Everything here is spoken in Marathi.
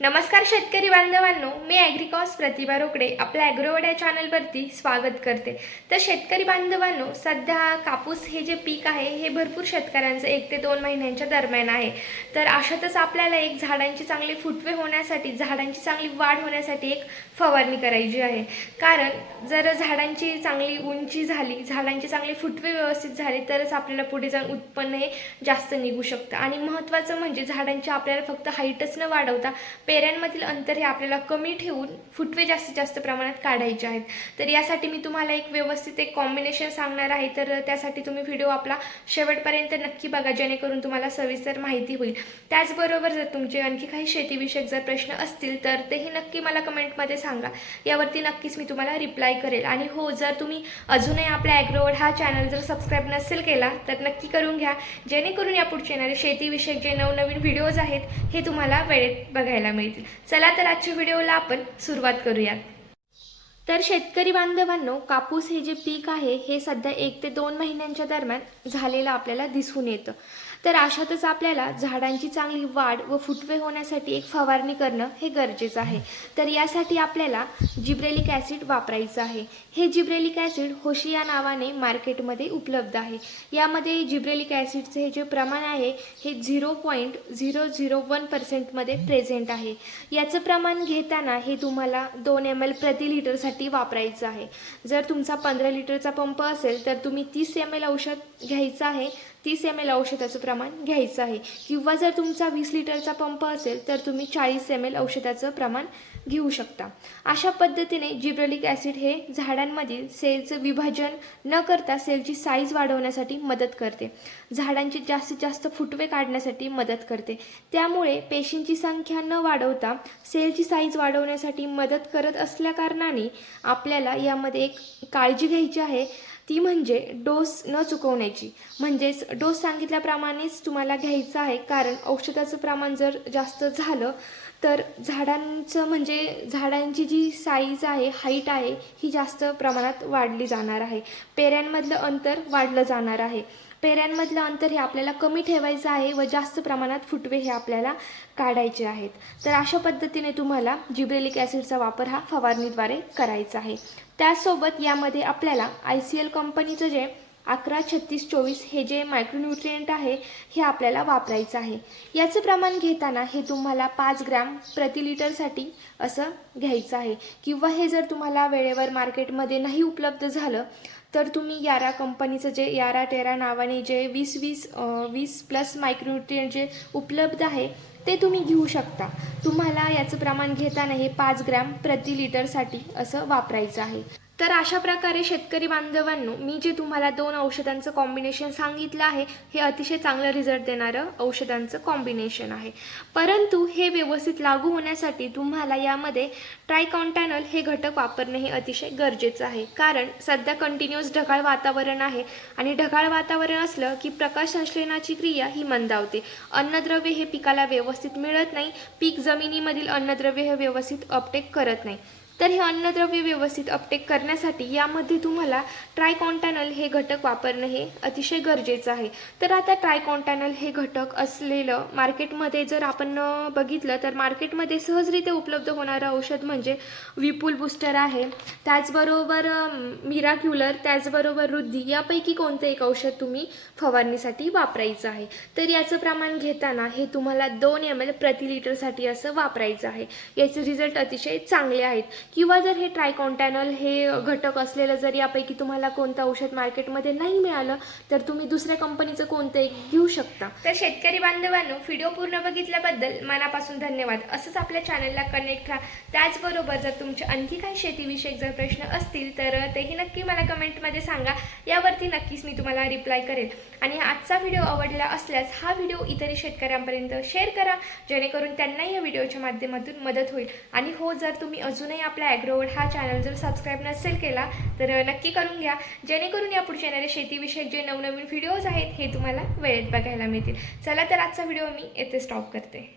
नमस्कार शेतकरी बांधवांनो मी ॲग्रिकॉस प्रतिभा रोकडे आपल्या ॲग्रोवड्या चॅनलवरती स्वागत करते. तर शेतकरी बांधवांनो सध्या कापूस हे जे पीक आहे हे भरपूर शेतकऱ्यांचं एक ते दोन महिन्यांच्या दरम्यान आहे. तर अशातच आपल्याला एक झाडांची चांगली फुटवे होण्यासाठी झाडांची चांगली वाढ होण्यासाठी एक फवारणी करायची आहे. कारण जर झाडांची चांगली उंची झाली झाडांची चांगली फुटवे व्यवस्थित झाली तरच आपल्याला पुढे जाऊन उत्पन्न हे जास्त निघू शकतं. आणि महत्त्वाचं म्हणजे झाडांची आपल्याला फक्त हाईटच न वाढवता पेऱ्यांमधील अंतर हे आपल्याला कमी ठेवून फुटवे जास्तीत जास्त प्रमाणात काढायचे आहेत. तर यासाठी मी तुम्हाला एक व्यवस्थित एक कॉम्बिनेशन सांगणार आहे. तर त्यासाठी तुम्ही व्हिडिओ आपला शेवटपर्यंत नक्की बघा जेणेकरून तुम्हाला सविस्तर माहिती होईल. त्याचबरोबर जर तुमचे आणखी काही शेतीविषयक जर प्रश्न असतील तर तेही नक्की मला कमेंटमध्ये सांगा. यावरती नक्कीच मी तुम्हाला रिप्लाय करेल. आणि हो जर तुम्ही अजूनही आपल्या ॲग्रोवड हा चॅनल जर सबस्क्राईब नसेल केला तर नक्की करून घ्या. जेणेकरून या पुढचे येणारे शेतीविषयक जे नवनवीन व्हिडिओज आहेत हे तुम्हाला वेळेत बघायला मिळेल मिळतील. चला तर आजच्या व्हिडिओला आपण सुरुवात करूयात. तर शेतकरी बांधवांनो कापूस हे जे पीक आहे हे सध्या एक ते दोन महिन्यांच्या दरम्यान झालेलं आपल्याला दिसून येतं. तर अशातच आपल्याला झाडांची चांगली वाढ व फुटवे होण्यासाठी एक फवारणी करणं हे गरजेचं आहे. तर यासाठी आपल्याला जिब्रेलिक ॲसिड वापरायचं आहे. हे जिब्रेलिक ॲसिड होशी या नावाने मार्केटमध्ये उपलब्ध आहे. यामध्ये जिब्रेलिक ॲसिडचं हे जे प्रमाण आहे हे zero point zero zero one पर्सेंटमध्ये present आहे. याचं प्रमाण घेताना हे तुम्हाला दोन एम एल प्रति लिटरसाठी वापरायचं आहे. जर तुमचा पंधरा लिटरचा पंप असेल तर तुम्ही तीस एम एल औषध घ्यायचं आहे. तीस एम एल औषधाचं प्रमाण घ्यायचं आहे. किंवा जर तुमचा वीस लिटरचा पंप असेल तर तुम्ही चाळीस एम एल औषधाचं प्रमाण घेऊ शकता. अशा पद्धतीने जिब्रलिक ॲसिड हे झाडांमधील सेलचं विभाजन न करता सेलची साईज वाढवण्यासाठी मदत करते. झाडांचे जास्तीत जास्त फुटवे काढण्यासाठी मदत करते. त्यामुळे पेशींची संख्या न वाढवता सेलची साईज वाढवण्यासाठी मदत करत असल्याकारणाने आपल्याला यामध्ये एक काळजी घ्यायची आहे. ती म्हणजे डोस न चुकवण्याची. म्हणजेच डोस सांगितल्याप्रमाणेच तुम्हाला घ्यायचं आहे कारण औषधाचं प्रमाण जर जास्त झालं तर झाडांचं म्हणजे झाडांची जी साईज आहे हाईट आहे ही जास्त प्रमाणात वाढली जाणार आहे. पेऱ्यांमधलं अंतर वाढलं जाणार आहे. पेऱ्यांमधलं अंतर हे आपल्याला कमी ठेवायचं आहे व जास्त प्रमाणात फुटवे हे आपल्याला काढायचे आहेत. तर अशा पद्धतीने तुम्हाला जिब्रेलिक ॲसिडचा वापर हा फवारणीद्वारे करायचा आहे. त्याचसोबत यामध्ये आपल्याला आय सी एल कंपनीचं जे अकरा छत्तीस चोवीस हे जे मायक्रोन्युट्रियंट आहे हे आपल्याला वापरायचं आहे. याचं प्रमाण घेताना हे तुम्हाला पाच ग्रॅम प्रति लिटरसाठी असं घ्यायचं आहे. किंवा हे जर तुम्हाला वेळेवर मार्केटमध्ये नाही उपलब्ध झालं तर तुम्ही यारा कंपनीचं जे यारा टेरा नावाने जे वीस वीस वीस प्लस मायक्रोन्युट्रियंट जे उपलब्ध आहे ते तुम्ही घेऊ शकता. तुम्हाला याचं प्रमाण घेताना हे पाच ग्रॅम प्रति लिटरसाठी असं वापरायचं आहे. तर अशा प्रकारे शेतकरी बांधवांनो मी जे तुम्हाला दोन औषधांचं कॉम्बिनेशन सांगितलं आहे हे अतिशय चांगलं रिझल्ट देणारं औषधांचं कॉम्बिनेशन आहे. परंतु हे व्यवस्थित लागू होण्यासाठी तुम्हाला यामध्ये ट्रायकॉन्टॅनल हे घटक वापरणे हे अतिशय गरजेचं आहे. कारण सध्या कंटिन्यू कंटिन्युअस ढगाळ वातावरण आहे. आणि ढगाळ वातावरण असलं की प्रकाश संश्लेषणाची क्रिया ही मंदावते. अन्नद्रव्य हे पिकाला व्यवस्थित मिळत नाही. पीक जमिनीमधील अन्नद्रव्य हे व्यवस्थित अपटेक करत नाही. तर हे अन्नद्रव्य व्यवस्थित अपटेक करण्यासाठी यामध्ये तुम्हाला ट्रायकॉन्टॅनल हे घटक वापरणं हे अतिशय गरजेचं आहे. तर आता ट्रायकॉन्टॅनल हे घटक असलेलं मार्केटमध्ये जर आपण बघितलं तर मार्केटमध्ये सहजरित्या उपलब्ध होणारं औषध म्हणजे विपुल बुस्टर आहे. त्याचबरोबर मिराक्युलर त्याचबरोबर रुद्धी यापैकी कोणतं एक औषध तुम्ही फवारणीसाठी वापरायचं आहे? तर याचं प्रमाण घेताना हे तुम्हाला दोन एम एल प्रति लिटरसाठी असं वापरायचं आहे. याचे रिझल्ट अतिशय चांगले आहेत. किंवा जर हे ट्रायकॉन्टॅनल हे घटक असलेलं जर यापैकी तुम्हाला कोणतं औषध मार्केटमध्ये नाही मिळालं तर तुम्ही दुसऱ्या कंपनीचं कोणतं एक घेऊ शकता. तर शेतकरी बांधवांनो व्हिडिओ पूर्ण बघितल्याबद्दल मनापासून धन्यवाद. असंच आपल्या चॅनलला कनेक्ट राहा. त्याचबरोबर जर तुमचे आणखी काही शेतीविषयक जर प्रश्न असतील तर तेही नक्की मला कमेंटमध्ये सांगा. यावरती नक्कीच मी तुम्हाला रिप्लाय करेल. आणि आजचा व्हिडिओ आवडला असल्यास हा व्हिडिओ इतरही शेतकऱ्यांपर्यंत शेअर करा. जेणेकरून त्यांनाही या व्हिडिओच्या माध्यमातून मदत होईल. आणि हो जर तुम्ही अजूनही आपला ॲग्रोवड हा चॅनल जर सबस्क्राईब नसेल केला तर नक्की करून घ्या. जेणेकरून या पुढच्या येणारे शेतीविषयक जे नवनवीन व्हिडिओज आहेत हे तुम्हाला वेळेत बघायला मिळतील. चला तर आजचा व्हिडिओ मी येथे स्टॉप करते.